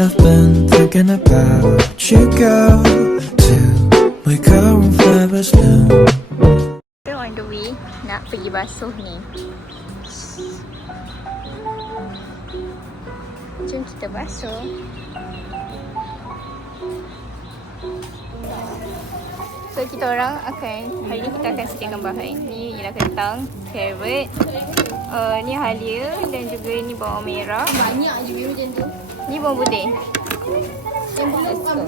I've been thinking about you, girl. Till my current flowers bloom. Kita on the way nak pergi basuh ni. Jom kita basuh. So kita orang hari ni kita akan sediakan bahan. Ni ialah kentang, carrot, ni halia dan juga ni bawang merah. Banyak je view macam tu. Ni bawang putih. Yang belum bukan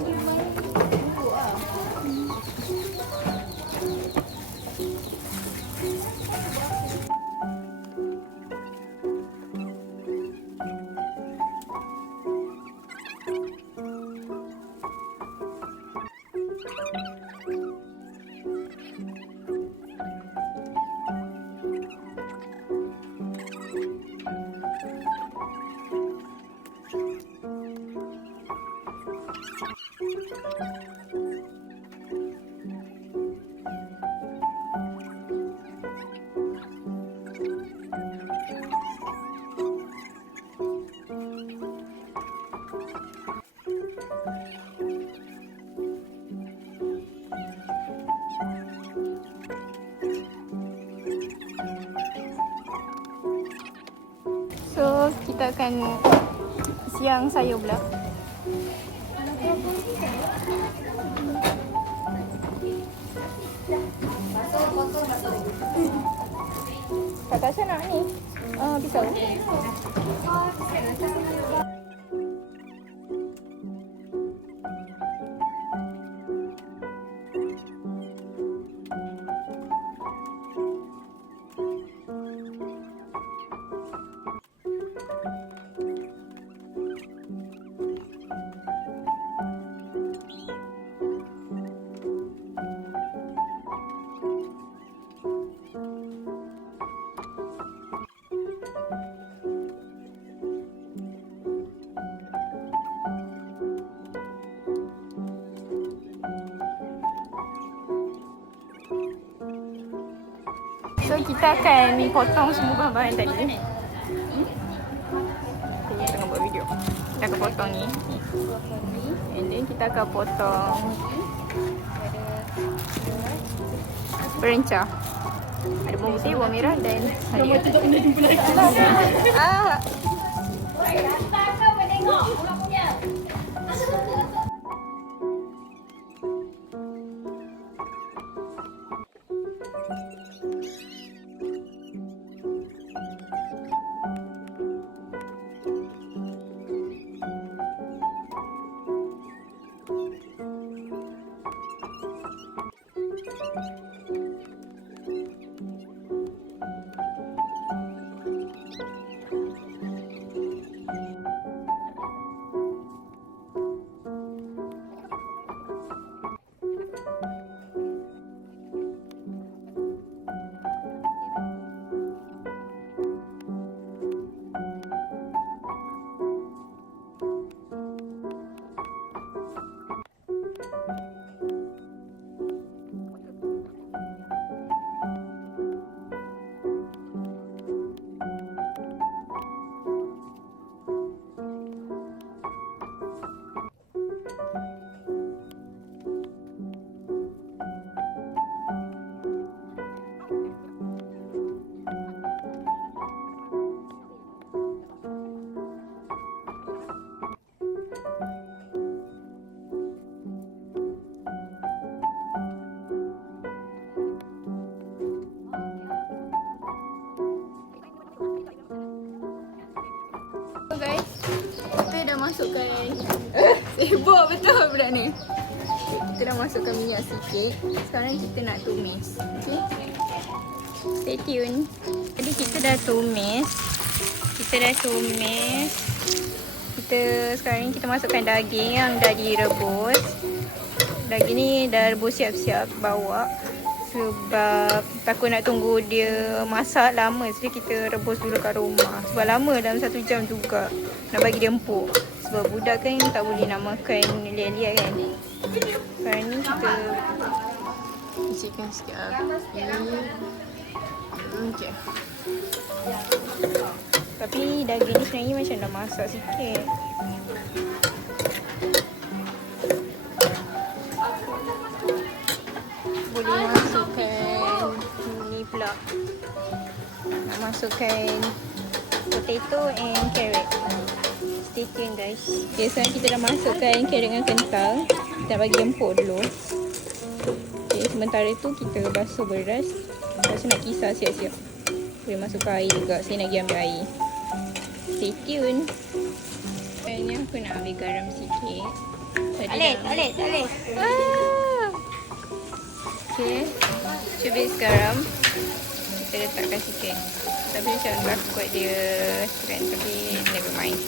So kita akan siang sayur pula. Kak Tasha nak ni? Pisau. So kita akan potong semua bahan-bahan tadi. Kita tengah buat video. Kita akan potong ni. And then kita akan potong berencah. Ada bawang putih, bawang merah dan halia. So guys, kita dah masukkan sibuk betul budak ni. Kita dah masukkan minyak sikit. Sekarang kita nak tumis. Okay, stay tune. Jadi kita dah tumis. Sekarang ni kita masukkan daging yang dah direbus. Daging ni dah rebus siap-siap bawa. Sebab takut nak tunggu dia masak lama, jadi kita rebus dulu kat rumah. Sebab lama, dalam 1 jam juga nak bagi dia empuk. Sebab budak kan tak boleh nak makan liat-liat kan. Sekarang ni kita isikan sikit api. Okay. Tapi daging ni sebenarnya macam dah masak sikit. Nak masukkan potato and carrot. Stay tune guys. Okay, sekarang kita dah masukkan carrot dengan kentang. Kita bagi empuk dulu. Okay, sementara tu kita basuh beras. Lepas tu nak kisar siap-siap. Boleh masukkan air juga. Saya nak pergi ambil air. Stay tune. Sekarang aku nak ambil garam sikit. Tak boleh. Okay, cubit garam. Kita letakkan sikit. Tapi macam takut dia kan. Tapi never mind.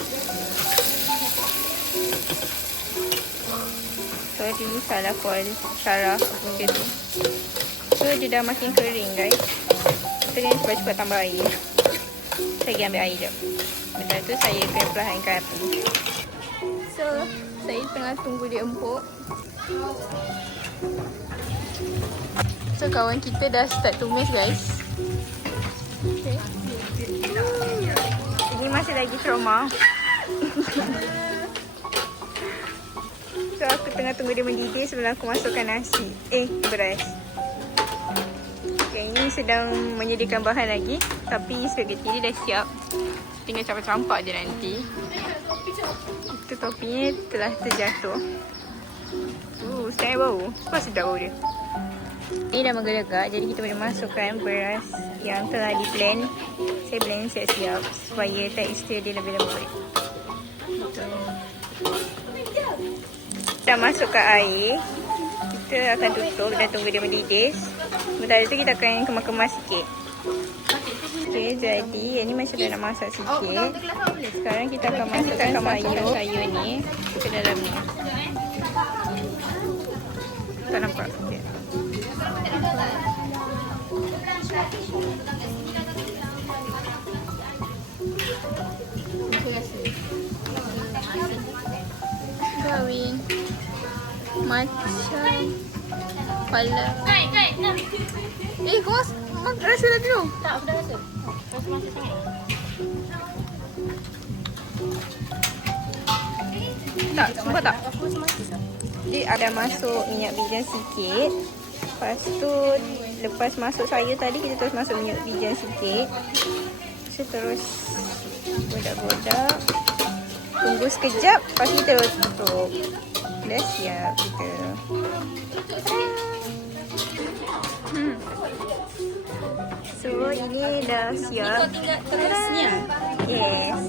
Sorry, salah call Syarah benda tu. So dia dah makin kering guys. Kita kena cepat-cepat tambah air. Saya pergi ambil air jap. Benda tu saya kena perlahankan api. So saya tengah tunggu dia empuk. So kawan kita dah start tumis guys. Okay. Ini masih lagi trauma. So aku tengah tunggu dia mendidih sebelum aku masukkan nasi. Beras. Okay, ini sedang menyediakan bahan lagi. Tapi spaghetti dia dah siap. Tinggal campak-campak je nanti. Itu topinya telah terjatuh. Sekarang bau. Kau sedap bau dia. Ini dah menggelegak. Jadi kita boleh masukkan beras yang telah di blend. Saya blend siap-siap supaya tekstur dia lebih lembut. Kita masukkan air. Kita akan tutup dan tunggu dia mendidih. Sementara tu kita akan kemas-kemas sikit. Okay, jadi ini macam dah nak masak sikit. Sekarang kita akan masukkan sayur ni ke dalam ni. Tak nampak? Okay. Kawin macam kepala. Kau rasa lagi tu? Tak, aku dah rasa. Rasa masak sangat. Tak, sumpah tak? Aku rasa masak. Dia ada masuk minyak bijan sikit. Lepas tu lepas masuk sayur tadi kita terus masuk minyak bijan sikit. So terus godak-godak. Tunggu sekejap, lepas tu kita tutup. Dah siap kita. So ini dah siap. Kau tinggal terusnya. Yes.